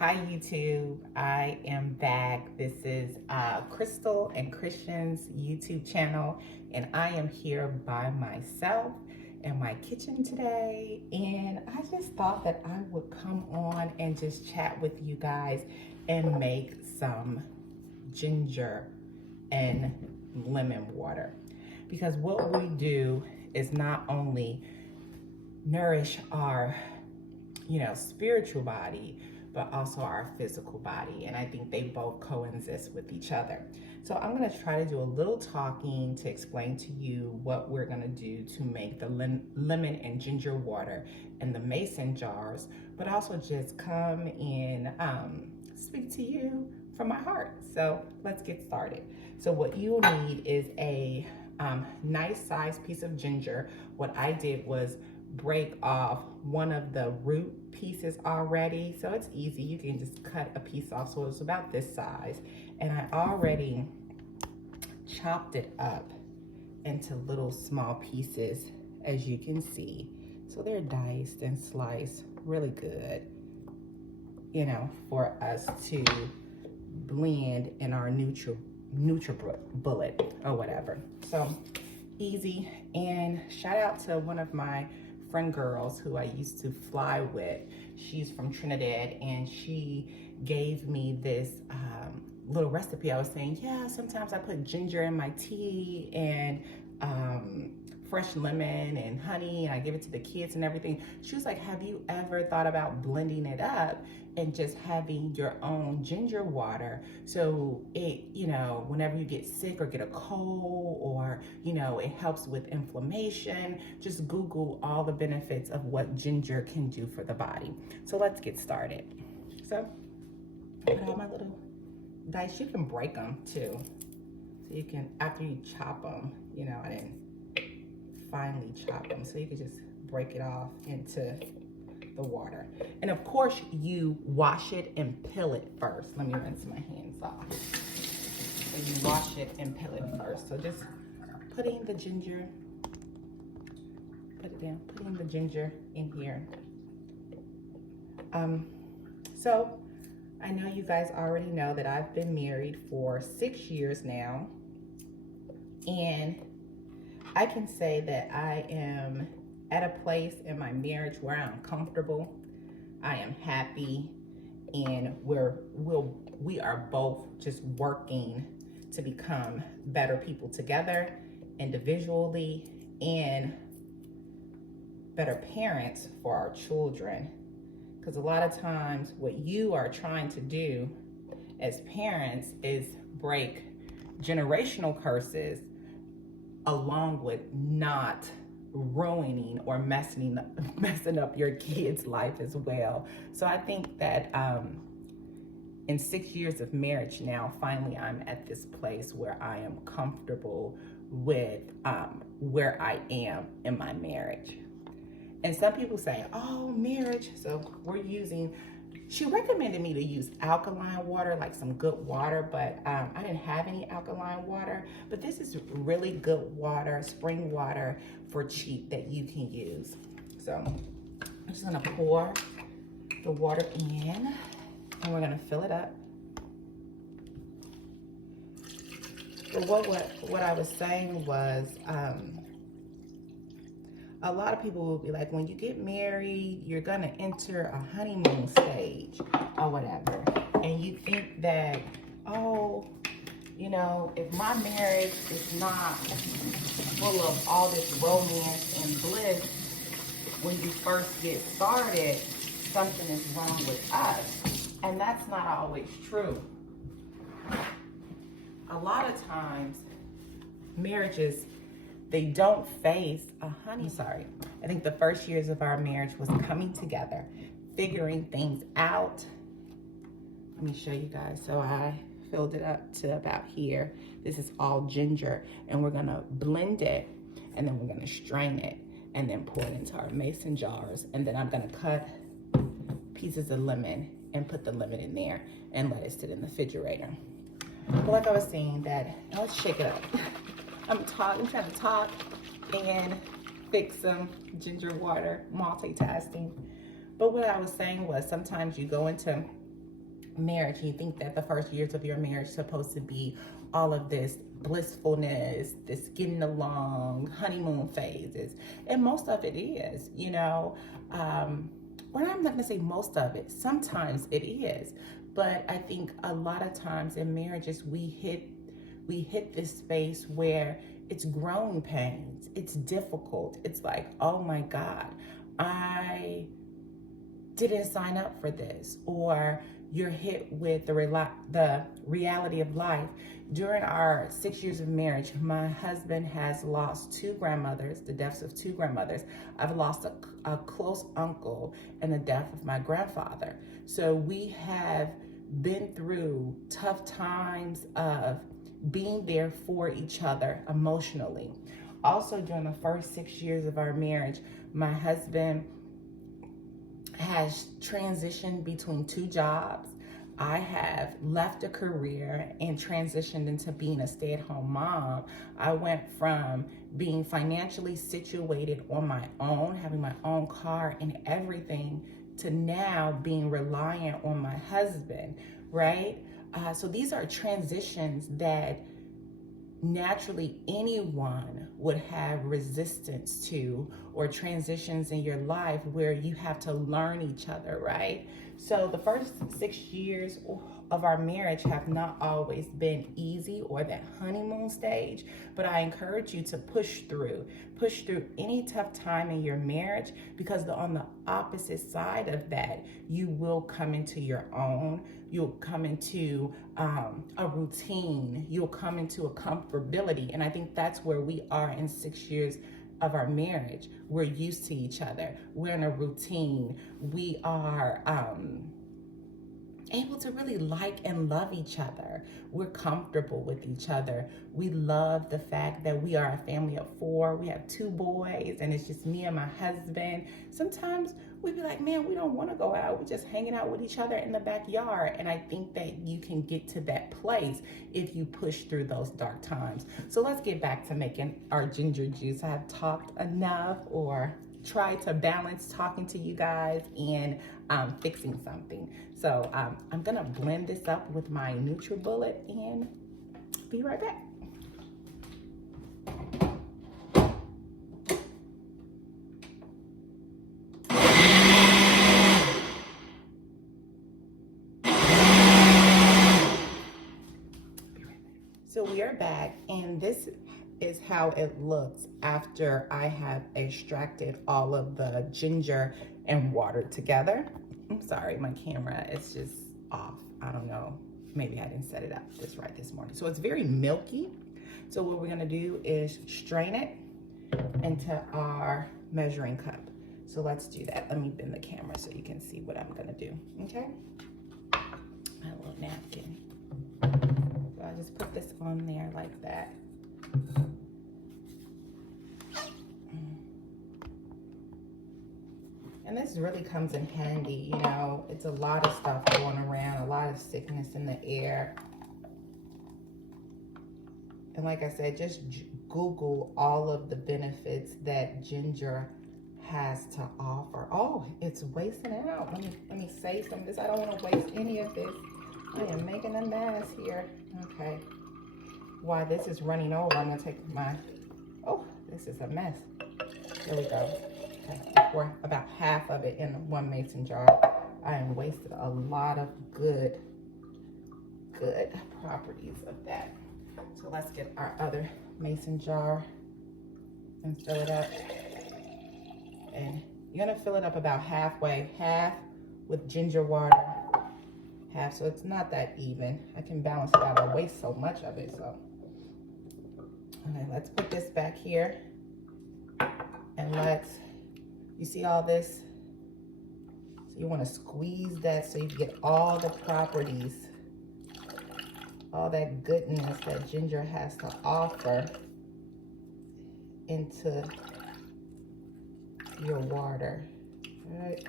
Hi YouTube, I am back. This is Crystal and Christian's YouTube channel, and I am here by myself in my kitchen today, and I just thought that I would come on and just chat with you guys and make some ginger and lemon water, because what we do is not only nourish our spiritual body, but also our physical body. And I think they both coexist with each other. So I'm gonna try to do a little talking to explain to you what we're gonna do to make the lemon and ginger water in the mason jars, but also just come and speak to you from my heart. So let's get started. So what you'll need is a nice sized piece of ginger. What I did was break off one of the root pieces already, so it's easy. You can just cut a piece off. So it's about this size, and I already chopped it up into little small pieces, as you can see. So they're diced and sliced really good, for us to blend in our NutriBullet or whatever. So easy. And shout out to one of my friend girls who I used to fly with. She's from Trinidad, and she gave me this little recipe. I was saying, yeah, sometimes I put ginger in my tea and fresh lemon and honey, and I give it to the kids and everything. She was like, have you ever thought about blending it up and just having your own ginger water, so it, whenever you get sick or get a cold, or it helps with inflammation? Just Google all the benefits of what ginger can do for the body. So let's get started. So I put all my little dice. You can break them too, so you can, after you chop them, I didn't finely chop them, so you can just break it off into the water. And of course you wash it and peel it first. Let me rinse my hands off. So you wash it and peel it first. So just putting the ginger, putting the ginger in here. So I know you guys already know that I've been married for 6 years now, and I can say that I am at a place in my marriage where I'm comfortable, I am happy, and we are both just working to become better people together, individually, and better parents for our children. Because a lot of times what you are trying to do as parents is break generational curses, along with not ruining or messing up your kids' life as well. So I think that in 6 years of marriage now, finally I'm at this place where I am comfortable with where I am in my marriage. And some people say, oh, marriage, so she recommended me to use alkaline water, like some good water, but I didn't have any alkaline water. But this is really good water, spring water for cheap, that you can use. So I'm just gonna pour the water in, and we're gonna fill it up. But what I was saying was, a lot of people will be like, when you get married, you're gonna enter a honeymoon stage or whatever. And you think that, oh, if my marriage is not full of all this romance and bliss, when you first get started, something is wrong with us. And that's not always true. A lot of times, marriages, they don't face I think the first years of our marriage was coming together, figuring things out. Let me show you guys. So I filled it up to about here. This is all ginger, and we're gonna blend it, and then we're gonna strain it, and then pour it into our mason jars. And then I'm gonna cut pieces of lemon and put the lemon in there and let it sit in the refrigerator. But like I was saying, now let's shake it up. I'm trying to talk and fix some ginger water, multitasking. But what I was saying was, sometimes you go into marriage, you think that the first years of your marriage is supposed to be all of this blissfulness, this getting along, honeymoon phases, and most of it is, you know. Well, I'm not gonna say most of it. Sometimes it is, but I think a lot of times in marriages we hit this space where it's growing pains. It's difficult. It's like, oh my God, I didn't sign up for this, or you're hit with the reality of life. During our 6 years of marriage, my husband has lost two grandmothers, the deaths of two grandmothers. I've lost a close uncle and the death of my grandfather. So we have been through tough times of being there for each other emotionally. Also, during the first 6 years of our marriage, my husband has transitioned between two jobs. I have left a career and transitioned into being a stay-at-home mom. I went from being financially situated on my own, having my own car and everything, to now being reliant on my husband, right? So these are transitions that naturally anyone would have resistance to, or transitions in your life where you have to learn each other, right? So the first 6 years of our marriage have not always been easy, or that honeymoon stage, but I encourage you to push through any tough time in your marriage, because on the opposite side of that, you will come into your own. You'll come into a routine. You'll come into a comfortability. And I think that's where we are in 6 years of our marriage. We're used to each other. We're in a routine. We are able to really like and love each other. We're comfortable with each other. We love the fact that we are a family of 4. We have 2 boys, and it's just me and my husband. Sometimes we'd be like, man, we don't want to go out. We're just hanging out with each other in the backyard. And I think that you can get to that place if you push through those dark times. So let's get back to making our ginger juice. I've talked enough, or tried to balance talking to you guys and fixing something. So I'm gonna blend this up with my NutriBullet and be right back. So we are back, and this is how it looks after I have extracted all of the ginger and water together. I'm sorry, my camera is just off. I don't know, maybe I didn't set it up just right this morning. So it's very milky. So what we're gonna do is strain it into our measuring cup. So let's do that. Let me bend the camera so you can see what I'm gonna do, okay? My little napkin. So I just put this on there like that. And this really comes in handy, you know. It's a lot of stuff going around, a lot of sickness in the air. And like I said, just Google all of the benefits that ginger has to offer. Oh, it's wasting it out. Let me save some of this. I don't want to waste any of this. I am making a mess here. Okay. While this is running over, I'm gonna take my, oh, this is a mess. There we go. Okay, pour about half of it in one mason jar. I am wasted a lot of good properties of that. So let's get our other mason jar and fill it up. And you're gonna fill it up about halfway, half with ginger water, half, so it's not that even. I can balance it out. I waste so much of it, so. Okay, let's put this back here, and you see all this? So you wanna squeeze that so you get all the properties, all that goodness that ginger has to offer into your water. All right.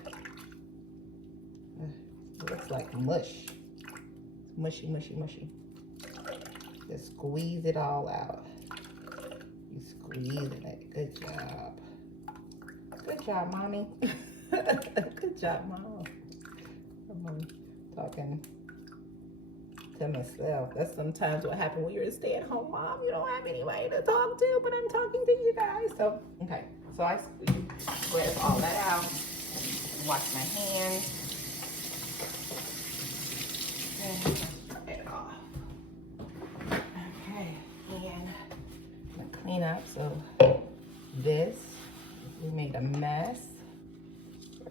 It looks like mush. It's mushy, mushy, mushy. Just squeeze it all out. You squeezing it. Good job. Good job, mommy. Good job, mom. I'm talking to myself. That's sometimes what happens when you're a stay-at-home mom. You don't have anybody to talk to, but I'm talking to you guys. So, okay. So I squeeze all that out. Wash my hands. And it off. Okay. And I'm going to clean up. So this, we made a mess.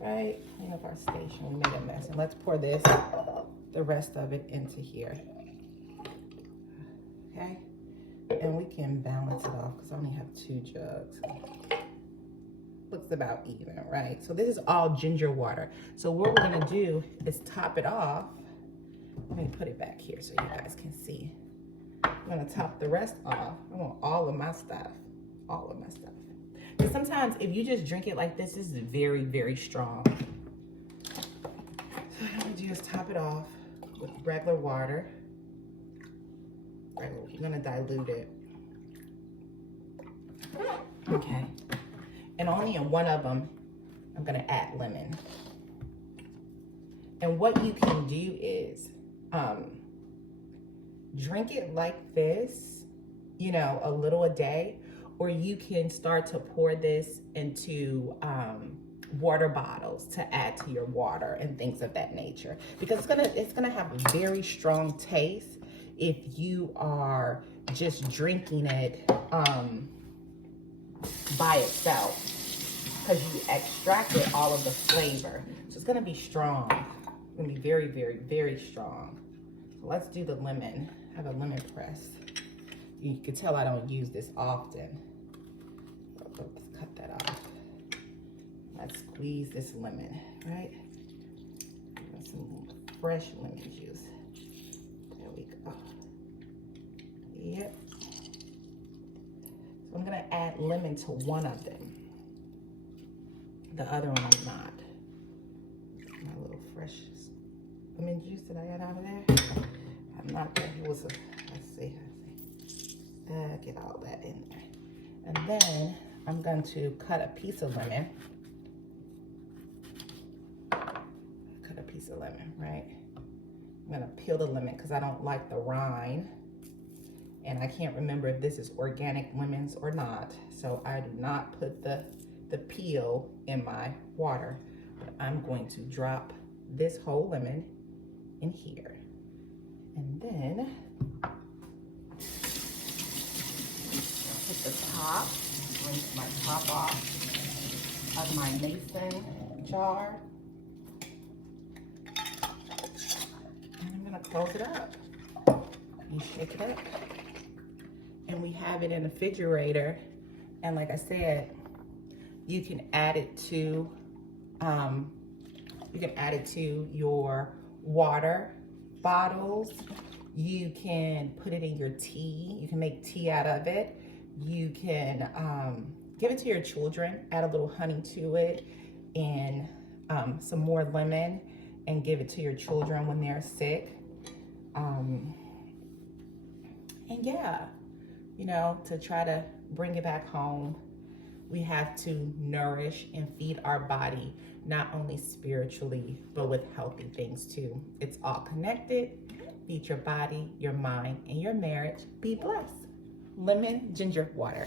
Right? Clean up our station. We made a mess. And let's pour this, the rest of it into here. Okay? And we can balance it off because I only have 2 jugs. Looks about even, right? So this is all ginger water. So what we're gonna do is top it off. Let me put it back here so you guys can see. I'm gonna top the rest off. I want all of my stuff. All of my stuff. Because sometimes if you just drink it like this is very, very strong. So what I'm gonna do is top it off with regular water. You're gonna dilute it. Okay. And only in one of them, I'm gonna add lemon. And what you can do is drink it like this, you know, a little a day, or you can start to pour this into water bottles to add to your water and things of that nature. Because it's gonna have a very strong taste if you are just drinking it by itself, because you extracted all of the flavor. So it's gonna be strong. It's gonna be very, very, very strong. So let's do the lemon. I have a lemon press. You can tell I don't use this often. Let's cut that off. Let's squeeze this lemon, right? Some fresh lemon juice. There we go. Yep. So I'm gonna add lemon to one of them. The other one I'm not. My little fresh lemon juice that I got out of there. I'm not there. It was a, let's see. Get all that in there. And then I'm going to cut a piece of lemon. Cut a piece of lemon, right? I'm gonna peel the lemon because I don't like the rind. And I can't remember if this is organic lemons or not. So I do not put the peel in my water. But I'm going to drop this whole lemon in here. And then put the top, rinse my top off of my mason jar. And I'm gonna close it up. You shake it up. And we have it in the refrigerator. And like I said, you can add it to your water bottles. You can put it in your tea. You can make tea out of it. You can give it to your children, add a little honey to it, and some more lemon, and give it to your children when they're sick. And yeah, you know, to try to bring it back home, we have to nourish and feed our body, not only spiritually, but with healthy things too. It's all connected. Feed your body, your mind, and your marriage. Be blessed. Lemon ginger water.